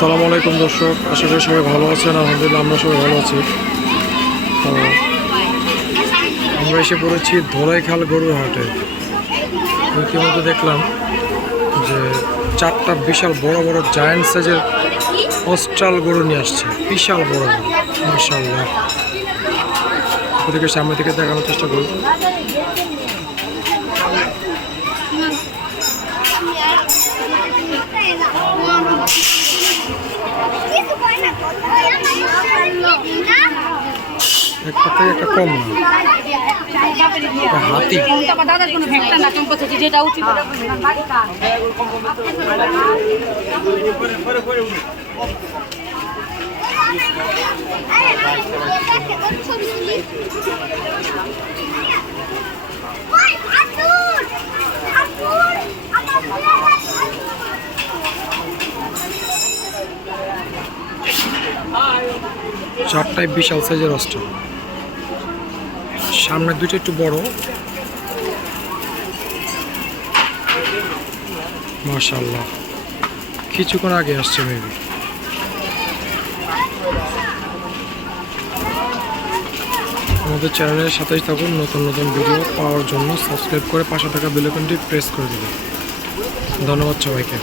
আসসালামু আলাইকুম, দর্শক। আশা করি সবাই ভালো আছেন, আলহামদুলিল্লাহ আমরা সবাই ভালো আছি। তো, আমরা এসে পড়েছি ধোলাইখাল গরুর হাটে ইতিমধ্যে দেখলাম যে চারটা বিশাল বড় বড় জায়ান্ট সাইজের অস্ট্রাল গরু নিয়ে আসছে। বিশাল বড় বড় মার্শাল্লাহ ওদেরকে সামনে থেকে দেখানোর চেষ্টা করি একটা থেকে একটা কম না। চারটায় বিশাল সাইজের অস্ট্রাল সামনে দুটো একটু বড়। মাশাল্লাহ কিছুক্ষণ আগে আসছে মেবি আমাদের চ্যানেলের সাথেই থাকুন, নতুন নতুন ভিডিও পাওয়ার জন্য। সাবস্ক্রাইব করে পাশে থাকা বেলকনটি প্রেস করে দেবেন। ধন্যবাদ সবাইকে।